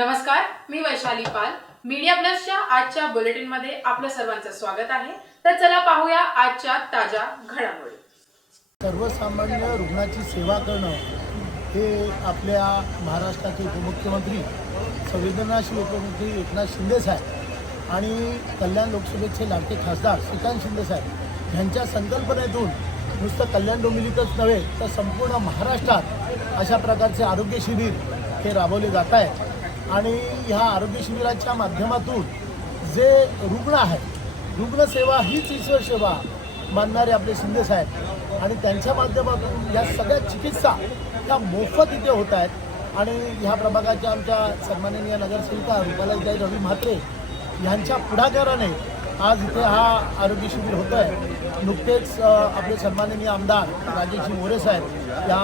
नमस्कार, मी वैशाली पाल. मीडिया प्लसच्या आजच्या बुलेटिनमध्ये आपलं सर्वांचं स्वागत आहे. तर चला पाहूया आजच्या ताज्या घडामोडी. सर्वसामान्य रुग्णाची सेवा करणं हे आपल्या महाराष्ट्राचे उपमुख्यमंत्री संवेदनाशील उपमुख्यमंत्री एकनाथ शिंदे साहेब आणि कल्याण लोकसभेचे लाडके खासदार श्रीकांत शिंदे साहेब यांच्या संकल्पनेतून नुसतं कल्याण डोंबिवलीतच नव्हे तर संपूर्ण महाराष्ट्रात अशा प्रकारचे आरोग्य शिबिर हे राबवले जात आहे. आणि ह्या आरोग्य शिबिराच्या माध्यमातून जे रुग्ण आहेत, रुग्णसेवा हीच ईश्वर सेवा मानणारे आपले शिंदे साहेब आणि त्यांच्या माध्यमातून या सगळ्या चिकित्सा ह्या मोफत इथे होत आहेत. आणि ह्या प्रभागाच्या आमच्या सन्माननीय नगरसेविका रुपालाईताई रवी म्हात्रे यांच्या पुढाकाराने आज इथे हा आरोग्य शिबिर होतं आहे. नुकतेच आपले सन्माननीय आमदार राजेशजी मोरे साहेब या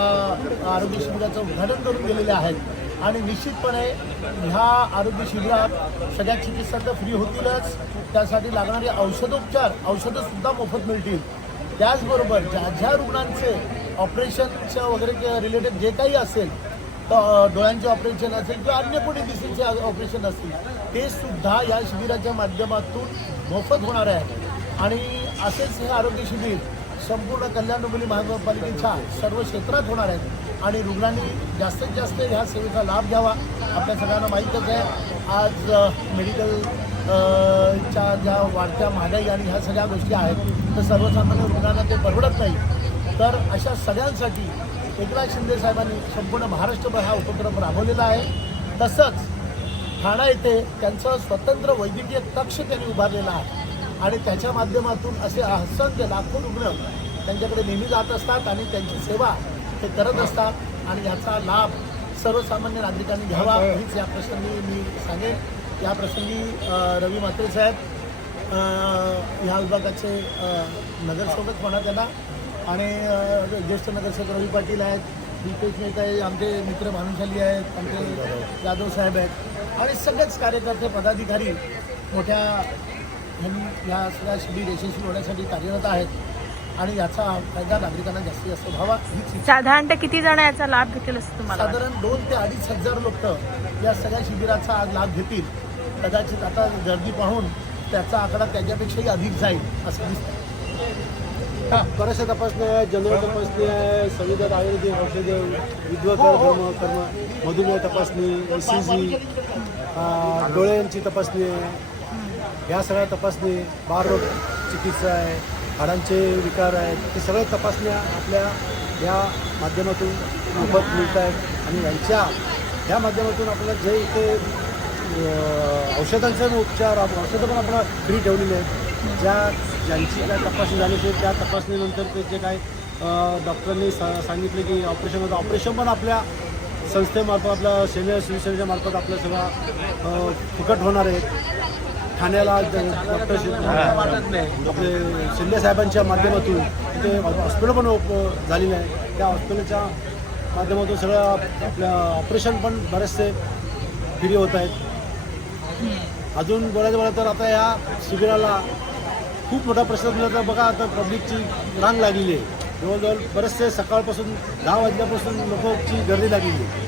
आरोग्य शिबिराचं उद्घाटन करून गेलेले आहेत. आणि निश्चितपणे ह्या आरोग्य शिबिरात सगळ्या चिकित्सा तर फ्री होतीलच, त्यासाठी लागणारे औषधंसुद्धा मोफत मिळतील. त्याचबरोबर ज्या रुग्णांचे ऑपरेशनच्या वगैरे रिलेटेड जे काही असेल, तर डोळ्यांचे ऑपरेशन असेल किंवा अन्य कोणी डिसीजचे ऑपरेशन असतील, ते सुद्धा या शिबिराच्या माध्यमातून मोफत होणार आहे. आणि असेच हे आरोग्य शिबिर संपूर्ण कल्याण डोंबिवली महानगरपालिकेच्या सर्व क्षेत्रात होणार आहेत. आणि रुग्णांनी जास्तीत जास्त ह्या सेवेचा लाभ घ्यावा. आपल्या सगळ्यांना माहीतच आहे, आज मेडिकल च्या ज्या वाढत्या महागाई आणि ह्या सगळ्या गोष्टी आहेत, तर सर्वसामान्य रुग्णांना ते परवडत नाही. तर अशा सगळ्यांसाठी एकनाथ शिंदे साहेबांनी संपूर्ण महाराष्ट्रभर हा उपक्रम राबवलेला आहे. तसंच ठाणा येथे त्यांचं स्वतंत्र वैद्यकीय कक्ष त्यांनी उभारलेला आहे. आणि त्याच्या माध्यमातून असे असंख्य लाखो रुग्ण त्यांच्याकडे नेहमी जात असतात आणि त्यांची सेवा ते करत असतात. आणि याचा लाभ सर्वसामान्य नागरिकांनी घ्यावा हीच या प्रसंगी मी सांगेन. या प्रसंगी रवी म्हात्रे साहेब ह्या विभागाचे नगरसेवक म्हणा त्यांना, आणि ज्येष्ठ नगरसेवक रवी पाटील आहेत, दीपेश मेहता आहे, आमचे मित्र भानुशाली आहेत, आमचे जाधव साहेब आहेत, आणि सगळेच कार्यकर्ते पदाधिकारी मोठ्या ह्यांनी या सगळ्या शिबिर यशस्वी होण्यासाठी कार्यरत आहेत. आणि याचा फायदा नागरिकांना जास्तीत जास्त व्हावा हीच. साधारणतः किती जण याचा लाभ घेतील असं तुम्हाला? साधारण 2 ते 2.5 हजार लोक या सगळ्या शिबिराचा आज लाभ घेतील. कदाचित आता गर्दी पाहून त्याचा आकडा त्याच्यापेक्षाही अधिक जाईल असं दिसतं. बऱ्याचशा तपासण्या आहेत, जनरल तपासणी आहे, संविधान आयुर्वेदिक औषधे, कर्म मधुमेह तपासणी, ECG, डोळ्यांची तपासणी आहे, या सगळ्या तपासणी, बाळरोग चिकित्सा आहे, हाडांचे विकार आहेत, हे सगळे तपासण्या आपल्या या माध्यमातून मोफत मिळत आहेत. आणि या माध्यमातून आपल्याला जे इथे औषधांचे उपचार औषधं पण आपल्याला फ्री ठेवलेली आहेत. ज्यांची काय तपासणी झाली असेल त्या तपासणीनंतर ते जे काय डॉक्टरांनी सांगितले की ऑपरेशन पण आपल्या संस्थेमार्फत, आपल्या शिवसेनेच्या मार्फत आपल्या सगळं फुकट होणार आहे. ठाण्याला डॉक्टर आपले शिंदे साहेबांच्या माध्यमातून तिथे हॉस्पिटल पण झालेलं आहे. त्या हॉस्पिटलच्या माध्यमातून सगळं आपल्या ऑपरेशन पण बरेचसे फ्री होत आहेत. अजून बोलायचं म्हणलं तर आता या शिबिराला खूप मोठा प्रतिसाद मिळतो. बघा आता पब्लिकची रांग लागलेली आहे. जवळजवळ बरेचसे सकाळपासून 10 वाजल्यापासून लोकांची गर्दी लागलेली आहे.